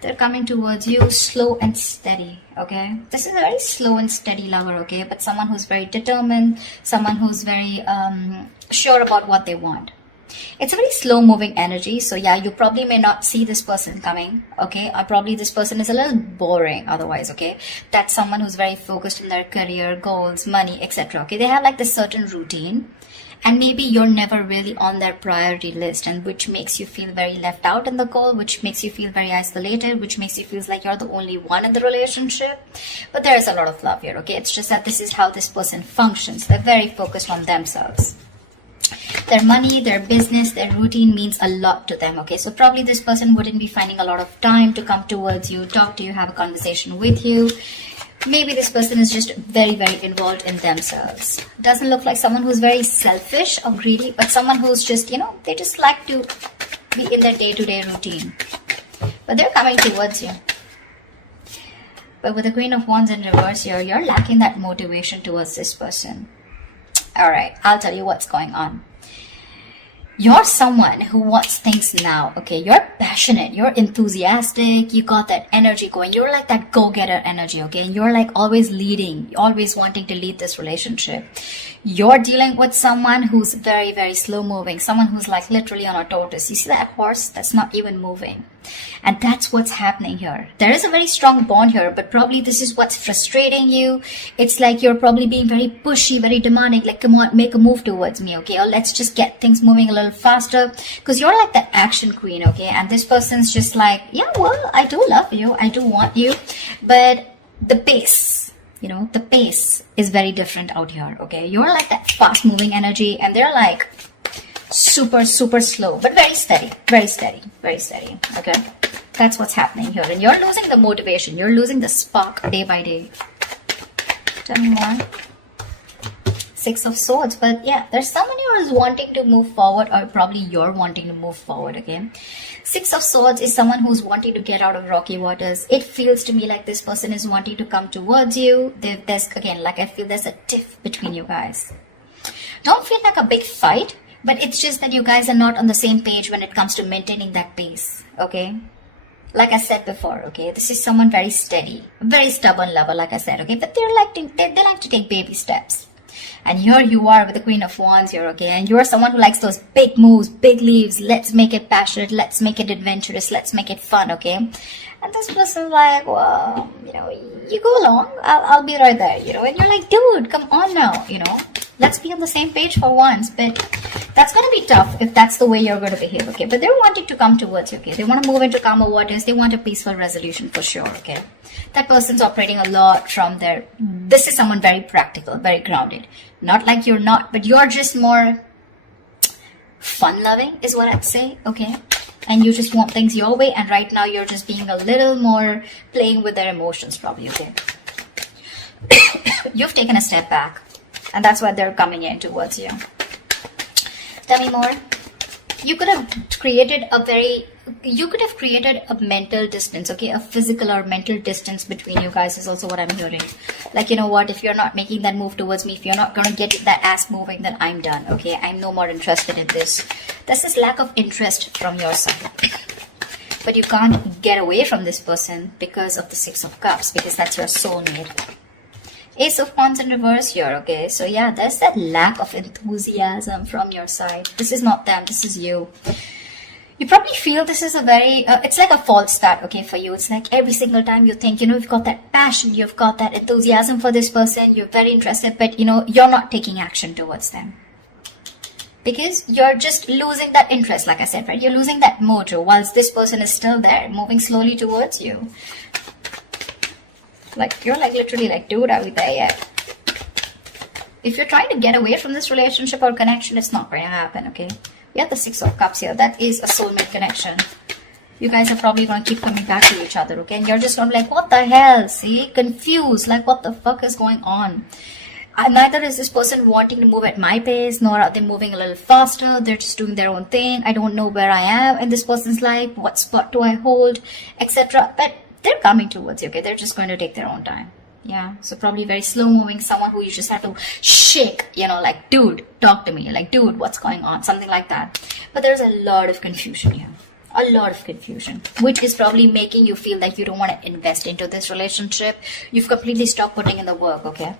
They're coming towards you slow and steady, okay? This is a very slow and steady lover, okay? But someone who's very determined, someone who's very sure about what they want. It's a very slow moving energy, so yeah, you probably may not see this person coming, okay? Or probably this person is a little boring otherwise, okay? That's someone who's very focused on their career, goals, money, etc. Okay, they have like this certain routine, and maybe you're never really on their priority list, and which makes you feel very left out in the goal, which makes you feel very isolated, which makes you feel like you're the only one in the relationship. But there is a lot of love here, okay? It's just that this is how this person functions. They're very focused on themselves. Their money, their business, their routine means a lot to them, okay? So probably this person wouldn't be finding a lot of time to come towards you, talk to you, have a conversation with you. Maybe this person is just very, very involved in themselves. Doesn't look like someone who's very selfish or greedy, but someone who's just, you know, they just like to be in their day-to-day routine. But they're coming towards you. But with the Queen of Wands in reverse here, you're lacking that motivation towards this person. Alright, I'll tell you what's going on. You're someone who wants things now, okay? You're passionate, you're enthusiastic, you got that energy going. You're like that go-getter energy, okay? And you're like always leading, always wanting to lead this relationship. You're dealing with someone who's very, very slow moving, someone who's like literally on a tortoise. You see that horse that's not even moving? And that's what's happening here. There is a very strong bond here, but probably this is what's frustrating you. It's like you're probably being very pushy, very demanding, like, come on, make a move towards me, okay? Or let's just get things moving a little faster, because you're like that action queen, okay? And this person's just like, yeah, well, I do love you, I do want you, but the pace, you know, the pace is very different out here, okay? You're like that fast moving energy, and they're like super, super slow, but very steady, very steady, very steady, okay? That's what's happening here. And you're losing the motivation, you're losing the spark day by day. Tell me more. Six of Swords. But yeah, there's someone who is wanting to move forward, or probably you're wanting to move forward, okay? Six of Swords is someone who's wanting to get out of rocky waters. It feels to me like this person is wanting to come towards you. There's, again, like I feel there's a tiff between you guys. Don't feel like a big fight, but it's just that you guys are not on the same page when it comes to maintaining that pace, okay? Like I said before, okay, this is someone very steady, very stubborn lover, like I said, okay? But they like to take baby steps. And here you are with the Queen of Wands here, okay? And you're someone who likes those big moves, big leaves. Let's make it passionate. Let's make it adventurous. Let's make it fun, okay? And this person's like, well, you know, you go along. I'll be right there, you know? And you're like, dude, come on now, you know? Let's be on the same page for once. But that's going to be tough if that's the way you're going to behave, okay? But they're wanting to come towards you, okay? They want to move into calmer waters. They want a peaceful resolution for sure, okay? That person's operating a lot from their... This is someone very practical, very grounded. Not like you're not, but you're just more fun-loving is what I'd say, okay? And you just want things your way, and right now you're just being a little more playing with their emotions probably, okay? You've taken a step back, and that's why they're coming in towards you. Tell me more. You could have created a mental distance, okay? A physical or mental distance between you guys is also what I'm hearing. Like, you know what, if you're not making that move towards me, if you're not going to get that ass moving, then I'm done, okay? I'm no more interested in this. This is lack of interest from your side. But you can't get away from this person because of the Six of Cups, because that's your soulmate. Ace of Wands in reverse here, okay? So yeah, there's that lack of enthusiasm from your side. This is not them, this is you. You probably feel this is a very, it's like a false start, okay, for you. It's like every single time you think, you know, you've got that passion, you've got that enthusiasm for this person, you're very interested, but, you know, you're not taking action towards them. Because you're just losing that interest, like I said, right? You're losing that mojo whilst this person is still there, moving slowly towards you. Like, you're like literally like, dude, are we there yet? If you're trying to get away from this relationship or connection, it's not going to happen, okay? We have the Six of Cups here. That is a soulmate connection. You guys are probably going to keep coming back to each other, okay? And you're just going to be like, what the hell? See? Confused. Like, what the fuck is going on? Neither is this person wanting to move at my pace, nor are they moving a little faster. They're just doing their own thing. I don't know where I am in this person's life. What spot do I hold? Etc. But they're coming towards you, okay? They're just going to take their own time. Yeah, so probably very slow moving, someone who you just have to shake, you know, like, dude, talk to me, like, dude, what's going on, something like that. But there's a lot of confusion here, A lot of confusion, which is probably making you feel like you don't want to invest into this relationship. You've completely stopped putting in the work, okay?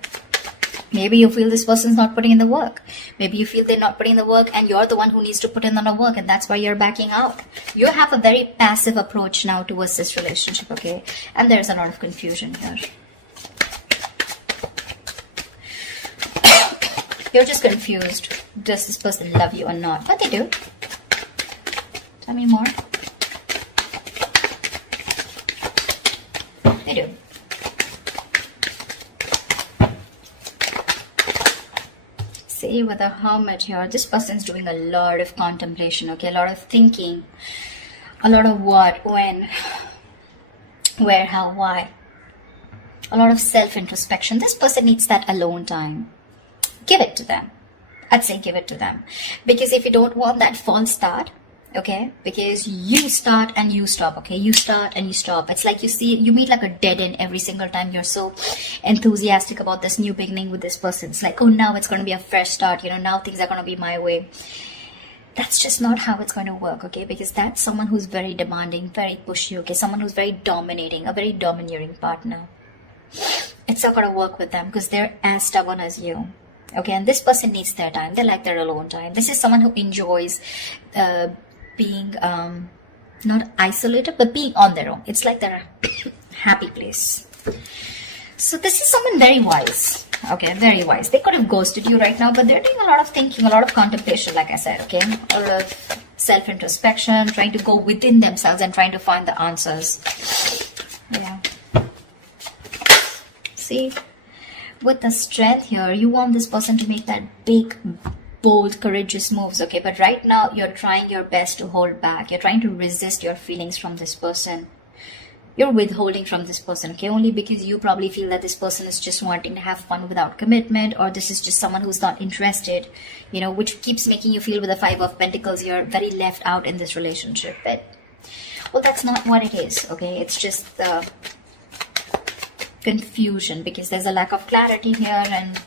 Maybe you feel this person's not putting in the work. Maybe you feel they're not putting in the work and you're the one who needs to put in the work, and that's why you're backing out. You have a very passive approach now towards this relationship, okay? And there's a lot of confusion here. You're just confused. Does this person love you or not? But they do. Tell me more. They do. See, with the Hermit here, this person's doing a lot of contemplation, okay? A lot of thinking. A lot of what, when, where, how, why. A lot of self-introspection. This person needs that alone time. Give it to them. I'd say give it to them. Because if you don't want that false start, okay, because you start and you stop, okay, you start and you stop. It's like you meet like a dead end every single time. You're so enthusiastic about this new beginning with this person. It's like, oh, now it's going to be a fresh start, you know, now things are going to be my way. That's just not how it's going to work, okay, because that's someone who's very demanding, very pushy, okay, someone who's very dominating, a very domineering partner. It's not going to work with them because they're as stubborn as you. Okay, and this person needs their time. They like their alone time. This is someone who enjoys being not isolated, but being on their own. It's like their happy place. So this is someone very wise. Okay, very wise. They could have ghosted you right now, but they're doing a lot of thinking, a lot of contemplation, like I said, okay? A lot of self-introspection, trying to go within themselves and trying to find the answers. Yeah. See? With the Strength here, you want this person to make that big, bold, courageous moves, okay? But right now, you're trying your best to hold back. You're trying to resist your feelings from this person. You're withholding from this person, okay? Only because you probably feel that this person is just wanting to have fun without commitment, or this is just someone who's not interested, you know, which keeps making you feel with the Five of Pentacles, you're very left out in this relationship. But, well, that's not what it is, okay? It's just the confusion because there's a lack of clarity here, and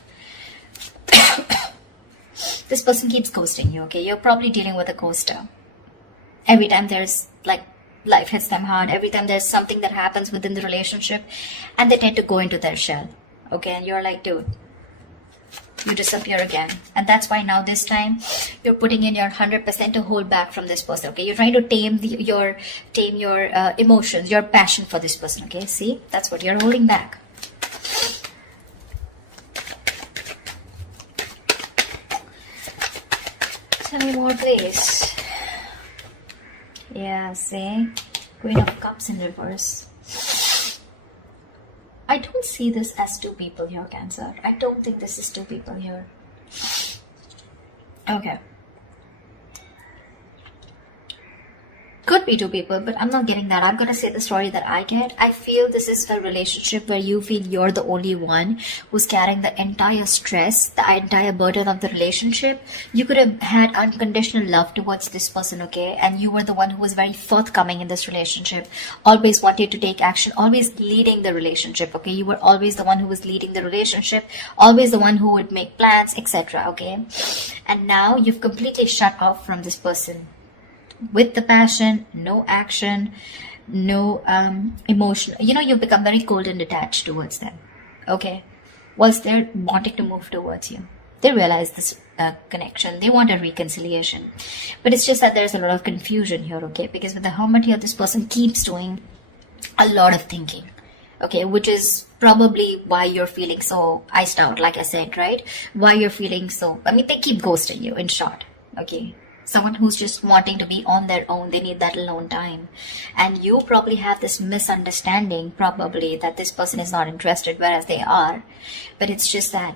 this person keeps ghosting you, okay? You're probably dealing with a ghoster. Every time there's like life hits them hard, every time there's something that happens within the relationship, and they tend to go into their shell, okay? And you're like, dude, you disappear again. And that's why now this time you're putting in your 100% to hold back from this person, okay? You're trying to tame your emotions, your passion for this person, okay? See, that's what you're holding back. Tell me more, please. Yeah, see, Queen of Cups in reverse. I don't see this as two people here, Cancer. I don't think this is two people here. Okay. Could be two people, but I'm not getting that. I'm going to say the story that I get. I feel this is a relationship where you feel you're the only one who's carrying the entire stress, the entire burden of the relationship. You could have had unconditional love towards this person, okay? And you were the one who was very forthcoming in this relationship, always wanted to take action, always leading the relationship, okay? You were always the one who was leading the relationship, always the one who would make plans, etc., okay? And now you've completely shut off from this person. With the passion, no action, no emotion. You know, you've become very cold and detached towards them. Okay? Whilst they're wanting to move towards you. They realize this connection. They want a reconciliation. But it's just that there's a lot of confusion here, okay? Because with the Hermit here, this person keeps doing a lot of thinking. Okay? Which is probably why you're feeling so iced out, like I said, right? Why you're feeling so... I mean, they keep ghosting you, in short. Okay? Someone who's just wanting to be on their own. They need that alone time. And you probably have this misunderstanding, probably, that this person is not interested, whereas they are. But it's just that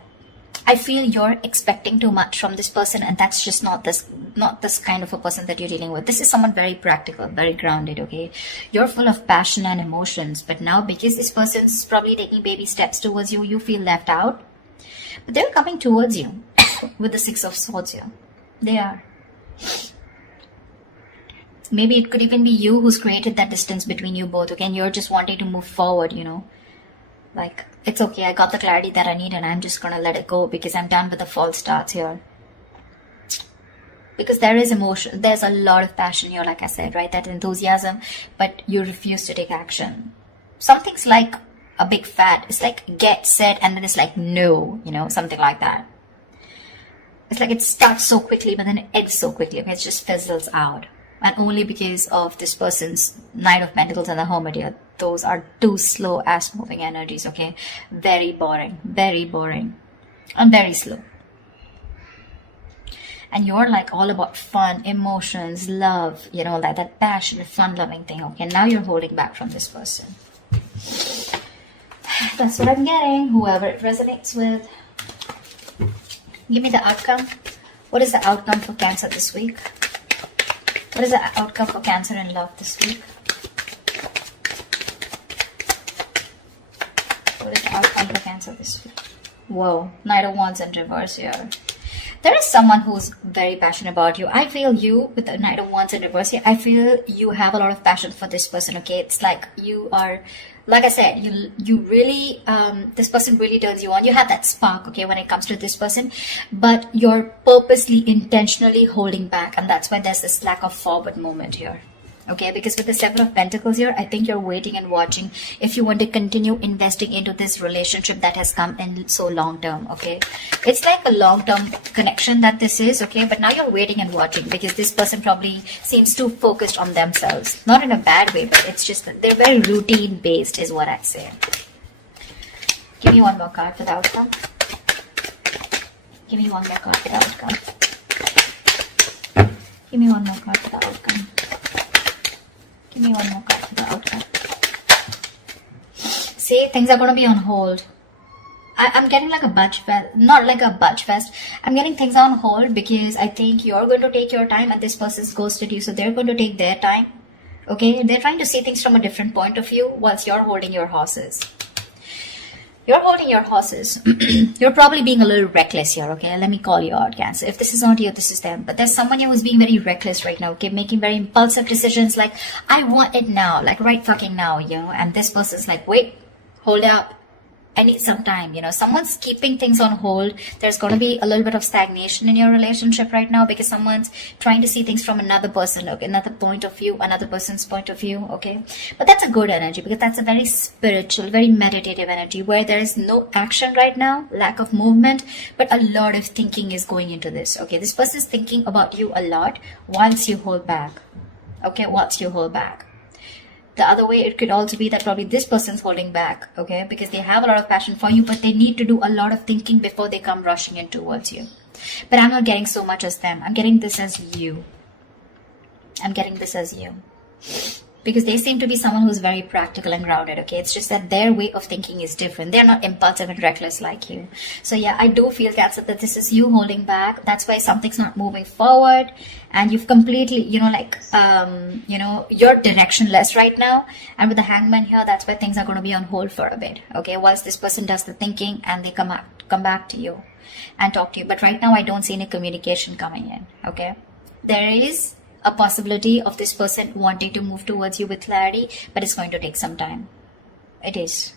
I feel you're expecting too much from this person, and that's just not this kind of a person that you're dealing with. This is someone very practical, very grounded, okay? You're full of passion and emotions, but now because this person's probably taking baby steps towards you, you feel left out. But they're coming towards you with the Six of Swords here. They are. Maybe it could even be you who's created that distance between you both, okay? And you're just wanting to move forward, you know? Like, it's okay, I got the clarity that I need and I'm just gonna let it go because I'm done with the false starts here. Because there is emotion, there's a lot of passion here, like I said, right? That enthusiasm, but you refuse to take action. Something's like a big fat. It's like get set and then it's like no, you know, something like that. It's like it starts so quickly, but then it ends so quickly. Okay, it just fizzles out. And only because of this person's Knight of Pentacles and the Hermit here. Those are two slow ass moving energies, okay? Very boring, and very slow. And you're like all about fun, emotions, love, you know, that passion, fun loving thing, okay? Now you're holding back from this person. That's what I'm getting. Whoever it resonates with. Give me the outcome. What is the outcome for Cancer this week? What is the outcome for Cancer in love this week? What is the outcome for Cancer this week? Whoa, Knight of Wands in reverse here. There is someone who's very passionate about you. I feel you with the Knight of Wands in reverse here. I feel you have a lot of passion for this person, okay? It's like you are, like I said, you really, this person really turns you on. You have that spark, okay, when it comes to this person, but you're purposely, intentionally holding back, and that's why there's this lack of forward movement here. Okay, because with the Seven of Pentacles here, I think you're waiting and watching if you want to continue investing into this relationship that has come in so long term, okay? It's like a long-term connection that this is, okay? But now you're waiting and watching because this person probably seems too focused on themselves. Not in a bad way, but it's just that they're very routine-based is what I'd say. Give me one more card for the outcome. Give me one more card for the outcome. Give me one more card for the outcome. Give me one more card for the outcome. See, things are going to be on hold. I'm getting like a budge fest, not like a budge fest. I'm getting things on hold because I think you're going to take your time and this person's ghosted you. So they're going to take their time. Okay, they're trying to see things from a different point of view whilst you're holding your horses. You're holding your horses. You're probably being a little reckless here, okay? Let me call you out, Cancer. If this is not you, this is them. But there's someone here who's being very reckless right now, okay? Making very impulsive decisions like, I want it now, like right fucking now, you know? And this person's like, wait, hold up. I need some time, you know? Someone's keeping things on hold. There's going to be a little bit of stagnation in your relationship right now because someone's trying to see things from another person, okay? Another point of view, another person's point of view, okay? But that's a good energy because that's a very spiritual, very meditative energy where there is no action right now, lack of movement, but a lot of thinking is going into this, okay? This person is thinking about you a lot whilst you hold back, okay? Whilst you hold back. The other way, it could also be that probably this person's holding back, okay? Because they have a lot of passion for you, but they need to do a lot of thinking before they come rushing in towards you. But I'm not getting so much as them. I'm getting this as you. I'm getting this as you. Because they seem to be someone who's very practical and grounded, okay? It's just that their way of thinking is different. They're not impulsive and reckless like you. So yeah, I do feel, Cancer, that this is you holding back. That's why something's not moving forward. And you've completely, you know, like, you know, you're directionless right now. And with the Hangman here, that's why things are going to be on hold for a bit, okay? Whilst this person does the thinking and they come back to you and talk to you. But right now, I don't see any communication coming in, okay? There is a possibility of this person wanting to move towards you with clarity, but it's going to take some time. It is.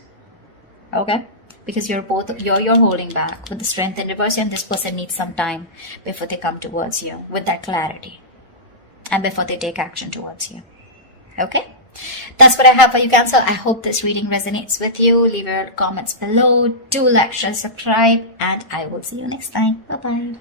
Okay? Because you're holding back with the Strength in reverse, and this person needs some time before they come towards you with that clarity and before they take action towards you. Okay? That's what I have for you, Cancer. I hope this reading resonates with you. Leave your comments below. Do like, share, subscribe, and I will see you next time. Bye-bye.